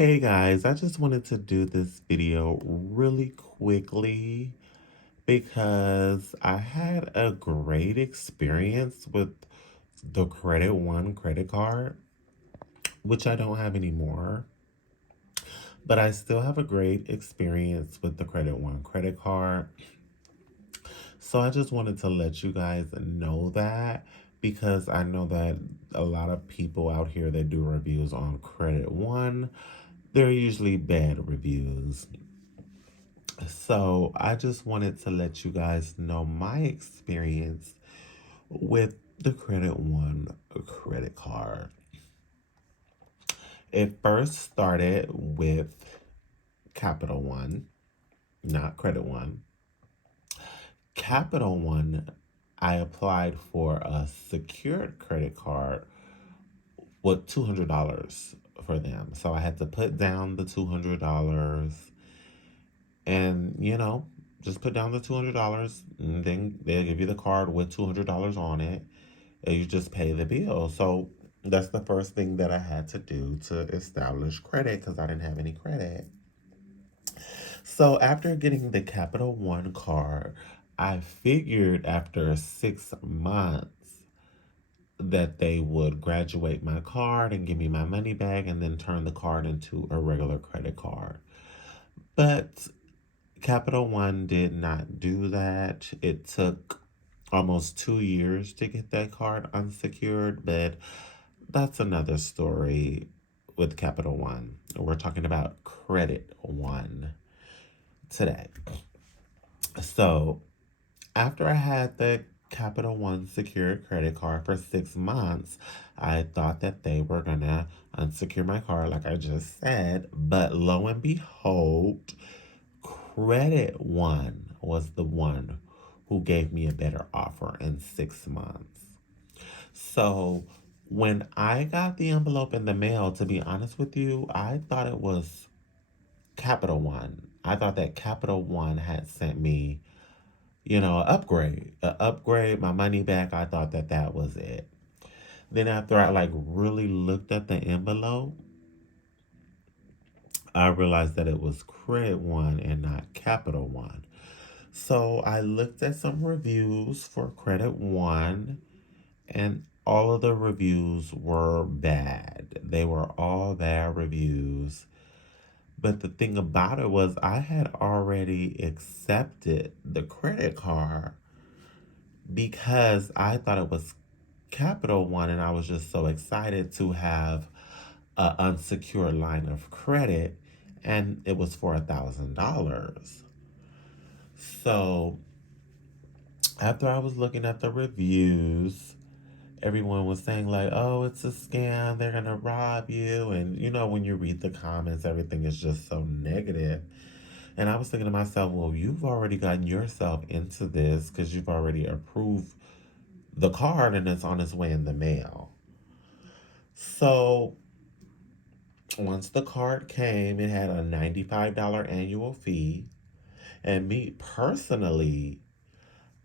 Hey guys, I just wanted to do this video really quickly because I had a great experience with the Credit One credit card, which I don't have anymore. But I still have a great experience with the Credit One credit card. So I just wanted to let you guys know that because I know that a lot of people out here that do reviews on Credit One, they're usually bad reviews. So I just wanted to let you guys know my experience with the Credit One credit card. It first started with Capital One, not Credit One. Capital One, I applied for a secured credit card with $200 for them. So I had to put down the $200 and, just put down the $200 and then they'll give you the card with $200 on it and you just pay the bill. So that's the first thing that I had to do to establish credit because I didn't have any credit. So after getting the Capital One card, I figured after 6 months that they would graduate my card and give me my money back and then turn the card into a regular credit card. But Capital One did not do that. It took almost 2 years to get that card unsecured, but that's another story with Capital One. We're talking about Credit One today. So, after I had the Capital One secured credit card for 6 months, I thought that they were gonna unsecure my card, like I just said, but lo and behold, Credit One was the one who gave me a better offer in 6 months. So when I got the envelope in the mail, to be honest with you, I thought it was Capital One. I thought that Capital One had sent me, an upgrade, my money back. I thought that that was it. Then after I really looked at the envelope, I realized that it was Credit One and not Capital One. So I looked at some reviews for Credit One, and all of the reviews were bad. They were all bad reviews. But the thing about it was, I had already accepted the credit card because I thought it was Capital One, and I was just so excited to have an unsecured line of credit, and it was for $1,000. So after I was looking at the reviews, everyone was saying "Oh, it's a scam. They're gonna rob you." And when you read the comments, everything is just so negative. And I was thinking to myself, well, you've already gotten yourself into this because you've already approved the card and it's on its way in the mail. So once the card came, it had a $95 annual fee. And me personally,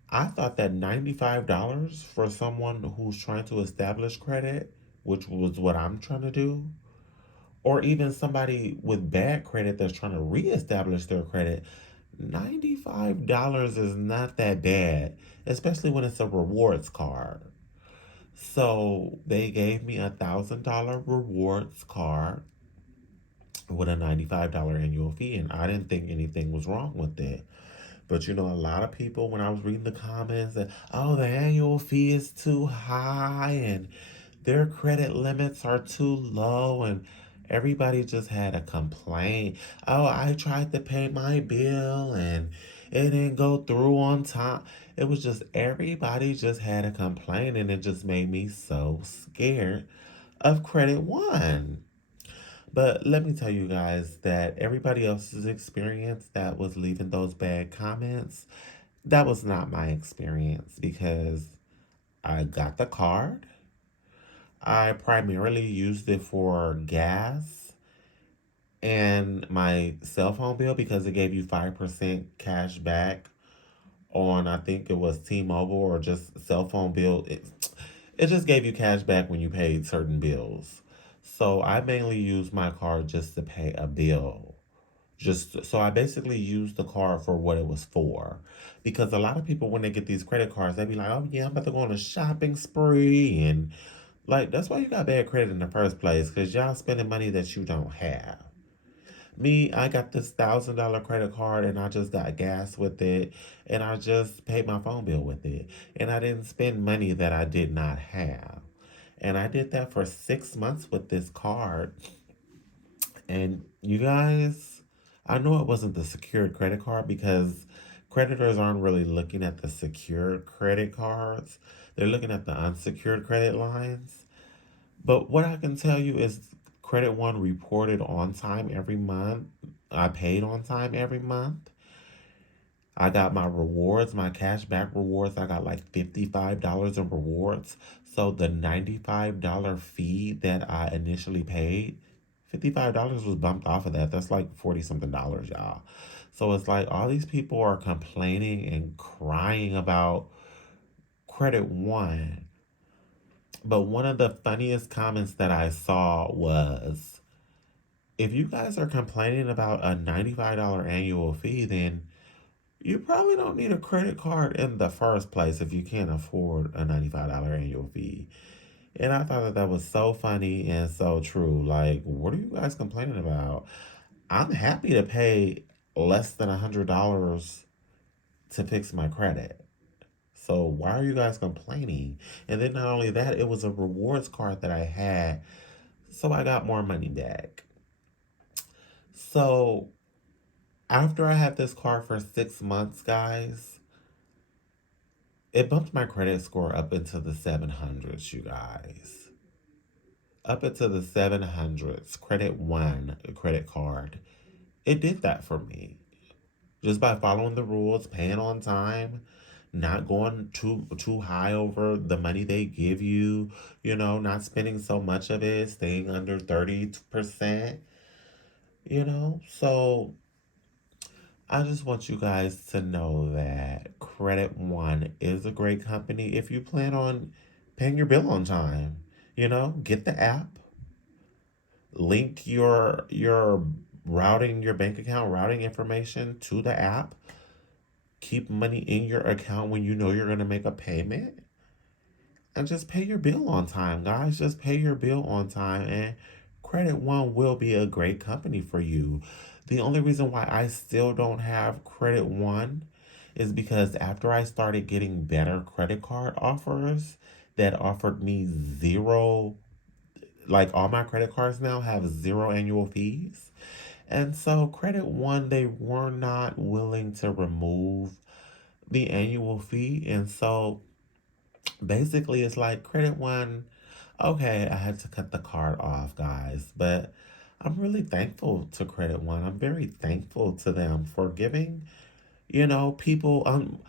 I thought that $95 for someone who's trying to establish credit, which was what I'm trying to do, or even somebody with bad credit that's trying to reestablish their credit, $95 is not that bad, especially when it's a rewards card. So they gave me $1,000 rewards card with a $95 annual fee, and I didn't think anything was wrong with it. But a lot of people, when I was reading the comments, that, oh, the annual fee is too high and their credit limits are too low, and everybody just had a complaint. Oh, I tried to pay my bill and it didn't go through on time. It was just everybody just had a complaint, and it just made me so scared of Credit One. But let me tell you guys that everybody else's experience that was leaving those bad comments, that was not my experience because I got the card. I primarily used it for gas and my cell phone bill because it gave you 5% cash back on, I think it was T-Mobile or just cell phone bill. It just gave you cash back when you paid certain bills. So I mainly use my card just to pay a bill. Just so I basically use the card for what it was for. Because a lot of people, when they get these credit cards, they be like, oh, yeah, I'm about to go on a shopping spree. And like, that's why you got bad credit in the first place, because y'all spending money that you don't have. Me, I got this $1,000 credit card and I just got gas with it and I just paid my phone bill with it. And I didn't spend money that I did not have. And I did that for 6 months with this card. And you guys, I know it wasn't the secured credit card because creditors aren't really looking at the secured credit cards. They're looking at the unsecured credit lines. But what I can tell you is Credit One reported on time every month. I paid on time every month. I got my rewards, my cash back rewards. I got like $55 in rewards. So the $95 fee that I initially paid, $55 was bumped off of that. That's like 40 something dollars, y'all. So it's like all these people are complaining and crying about Credit One. But one of the funniest comments that I saw was, if you guys are complaining about a $95 annual fee, then you probably don't need a credit card in the first place if you can't afford a $95 annual fee. And I thought that that was so funny and so true. Like, what are you guys complaining about? I'm happy to pay less than $100 to fix my credit. So why are you guys complaining? And then not only that, it was a rewards card that I had, so I got more money back. So after I had this card for 6 months, guys, it bumped my credit score up into the 700s, you guys. Up into the 700s. Credit One, a credit card. It did that for me. Just by following the rules, paying on time, not going too high over the money they give you, not spending so much of it, staying under 30%, So I just want you guys to know that Credit One is a great company if you plan on paying your bill on time. Get the app, link your routing, your bank account routing information to the app, keep money in your account when you know you're going to make a payment, and just pay your bill on time, guys. Just pay your bill on time, and Credit One will be a great company for you. The only reason why I still don't have Credit One is because after I started getting better credit card offers that offered me zero, like all my credit cards now have zero annual fees. And so Credit One, they were not willing to remove the annual fee. And so basically it's like Credit One, okay, I had to cut the card off, guys, but I'm really thankful to Credit One. I'm very thankful to them for giving, people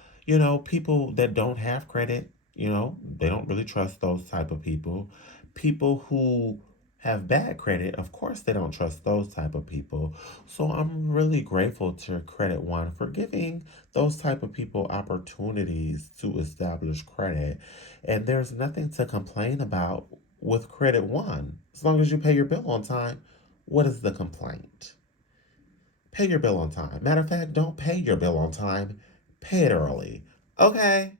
people that don't have credit, they don't really trust those type of people. People who have bad credit, of course they don't trust those type of people. So I'm really grateful to Credit One for giving those type of people opportunities to establish credit. And there's nothing to complain about with Credit One. As long as you pay your bill on time, what is the complaint? Pay your bill on time. Matter of fact, don't pay your bill on time. Pay it early. Okay?